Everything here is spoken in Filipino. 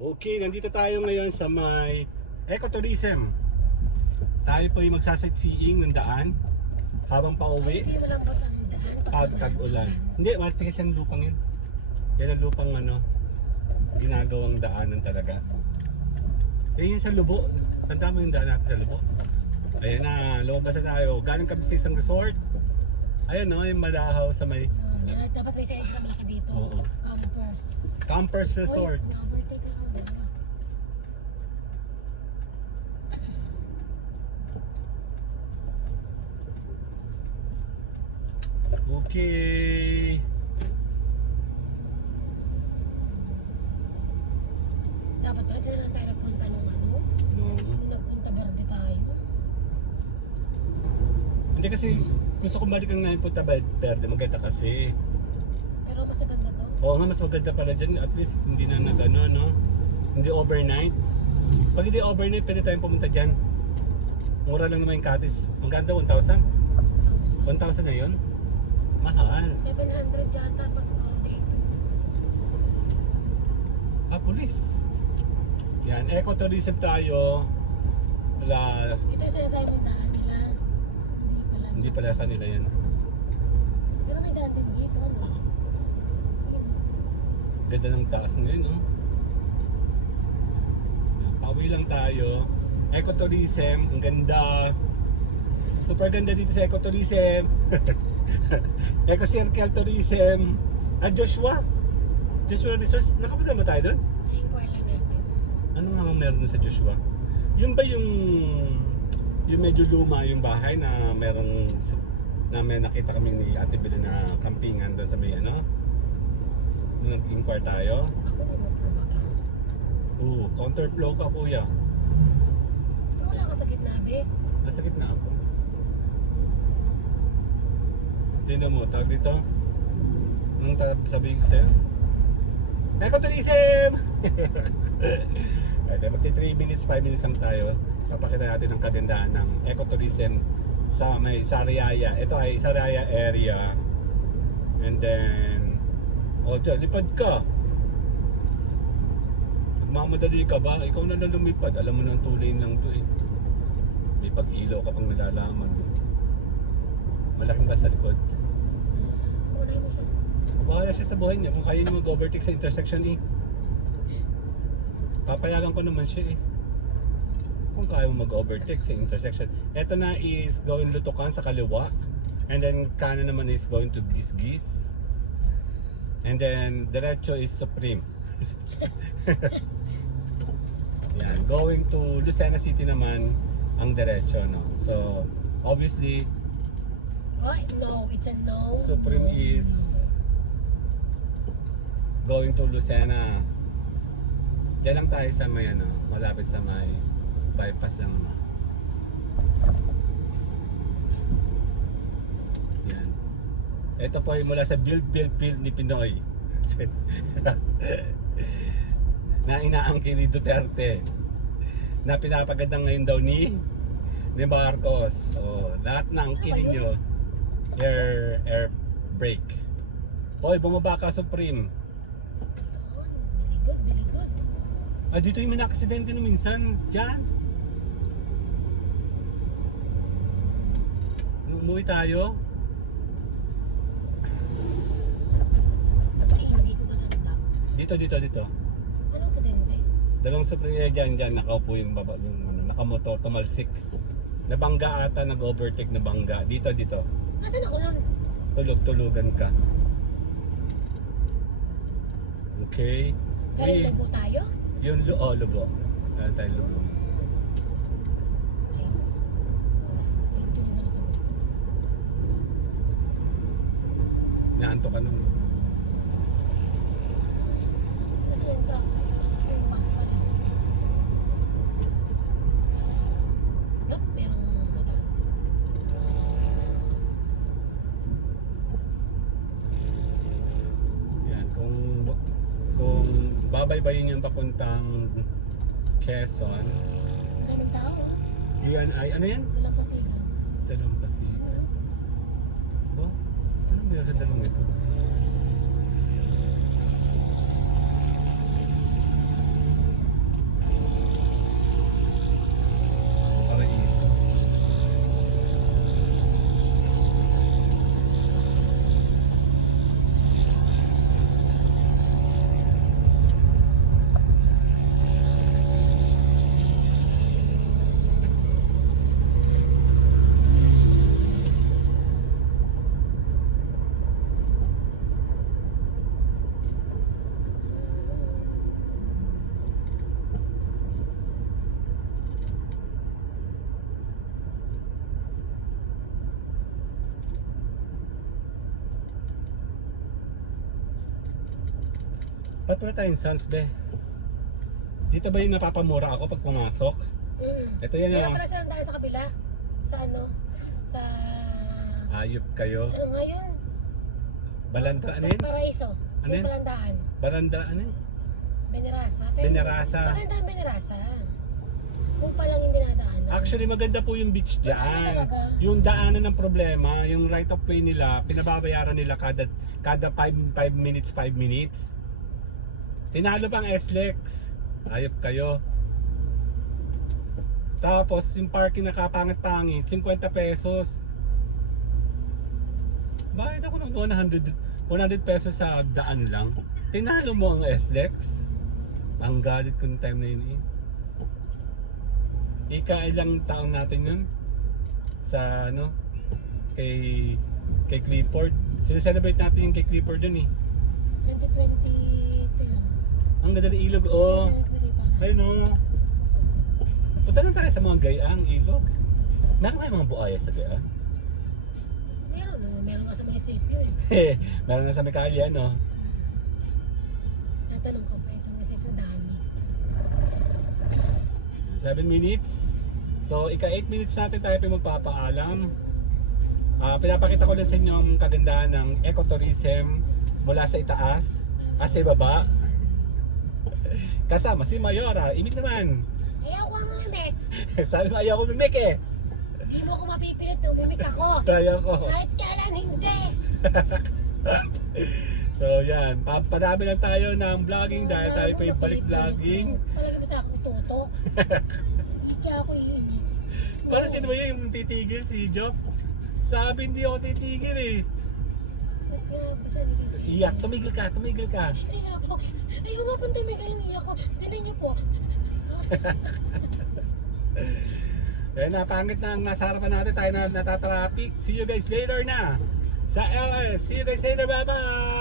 Okay, nandito tayo ngayon sa may ecotourism. Tayo po yung magsasightseeing ng daan habang pauwi. Hindi wala ba tandaan? Tag-ulan. Hindi, matigas yung lupang yun. Yan ang lupang ginagawang daanan talaga. Yan yung sa Lubo. Tanda mo yung daan natin sa Lubo. Ayan na, lumabas na tayo. Galing kami sa isang resort. Ayan no, yung Malahaw sa may Dapat may size na malaki dito. Oo. Campers. Campers Resort. Wait, na-overtake ako. Dalawa. Okay. Dapat pala dyan lang tayo nagpunta nung No. nung nagpunta Verde tayo. Hindi kasi gusto kong balikan nga yung Punta Verde. Maganda kasi. Pero mas maganda to. Oo nga, mas maganda pala dyan. At least hindi na no? Hindi overnight. Pag hindi overnight, pwede tayong pumunta dyan. Mura lang naman yung cottage. Maganda, 1,000. 1,000 na yun? Mahal. 700 yata pag all day to. Police. Yan, ecotourism tayo. Wala, Ito yung sinasabi mong daan nila. hindi pala kanila yan. Pero may daan din dito, no? Ganda ng taas ngayon, no? Pauwi lang tayo. Ecotourism, ang ganda. Super ganda dito sa ecotourism. Eco Circle Tourism. Joshua Resorts. Nakapunta ba tayo doon? Na-inquire lang natin. Ano nga meron doon sa Joshua? Yun ba yung medyo luma yung bahay na merong na may nakita kami ni Ate Bella na campingan doon sa may nung nag-inquire tayo? Ako remote ko ba ka? Counterflow ka kuya. Wala ka sa gitna, be. Nasa gitna ako. Tingnan mo, tawag dito. Anong sabihin ko sa'yo? Ecotourism! Pwede, magti 3 minutes, 5 minutes lang tayo. Papakita natin ang kagandahan ng ecotourism sa may Sariaya. Ito ay Sariaya area. And then, lipad ka. Magmamadali ka ba? Ikaw na lang lumipad. Alam mo nang 2 lane lang to eh. May pag-ilaw ka pang nalalaman. Malaking ba sa likod? Wala mo siya. Bahala siya sa buhay niya kung kaya niya mag-overtake sa intersection eh. Papayagan ko naman siya eh. Kung kaya mo mag-overtake sa intersection. Ito na is going Lutukan sa kaliwa. And then kanan naman is going to Gisgis. And then diretso is Supreme. Yan, going to Lucena City naman ang diretso, no. So, obviously Oh, no. It's a no. Supreme no. is going to Lucena. Diyan lang tayo sa may malapit sa may bypass lang naman. Yan. Ito po ay mula sa Build ni Pinoy. Na inaangkin ni Duterte. Na pinapagandang ngayon daw ni Marcos. Lahat ng angkin ninyo air brake. Hoy, bumaba ka Supreme. Biligod. Dito yung may aksidente no minsan. Diyan. Umuwi tayo. Hindi ko katanda. Dito. Anong aksidente? Dalawang Supreme dyan. Nakaupo yung baba. Yung nakamotor, tumalsik. Nabangga ata, nag-overtake na bangga. Dito. Nasaan ako nun? Tulugan ka. Okay. Galing Labo tayo? Yung Lubo. Galing tayo Lubo. Ay. Tulugan ako. Naanto ka nun. Kasi yung truck. Yung bus pa rin. Yup, merong motor. Yan. Kung babaybayin yung papuntang Quezon. Ang daming tao. Yan ay, ano yan? Dalampasigan. Dalampasigan. Ano meron sa dalawang ito? Ba't wala tayong sans, be? Dito ba yung napapamura ako pag pumasok? Ito yan Meron yung pala silang tayo sa kabila. Sa ano? Sa... ayop kayo. Ano nga yun? Balandra, ano yun? Paraiso. Ano Ano yun? Balandahan. Baranda, ano yun? Benirasa. Benirasa. Maganda ang Benirasa. Kung palang hindi nadaanan. Actually, maganda po yung beach dyan. Maganda talaga. Yung daanan ng problema, yung right of way nila, pinababayaran nila kada 5 minutes, 5 minutes. Tinalo pang SLEX. Ayop kayo. Tapos, yung parking na kapangit-pangit, 50 pesos. Bayad ako ng 100 pesos sa daan lang. Tinalo mo ang SLEX. Ang galit ko ng time na yun eh. Ilang taon natin yun sa ano kay Clifford. Sineselebrate natin yung kay Clifford dun eh. 2022 yun. Ang ganda ng ilog oh. 2023 pala. Ayun oh. Punta lang tayo sa mga gayang ilog. Meron tayong mga buhaya sa gayaan. Meron nga sa munisipyo eh. Meron na sa Mecallia no. Tatanong ko pa yung sa munisipyo dami. 7 minutes. So, 8 minutes natin tayo magpapaalam. Pinapakita ko lang sa inyo ang kagandahan ng ecotourism mula sa itaas at sa ibaba. Kasama si Mayora. Imig naman. Ayaw ko nga mimik. Sabi ko ayaw ko mimik eh. Di mo ako mapipilit na umimik ako. Kaya ko. Kahit kailan hindi. So yan, papadami lang tayo ng vlogging dahil tayo pa yung balik vlogging. Palagi ba sa akong tuto? Kaya ako iimik. Para sino ba yung titigil si Job? Sabi hindi ako titigil eh. Kaya ba siya nililito? Iyak, tumigil ka. Hindi na po. Ayaw nga pong tumigil ang iyak ko. Tinan niyo po. Eh napangit na ang nasa harapan natin tayo na natatraffic. See you guys later na sa LS. See you guys later, bye bye!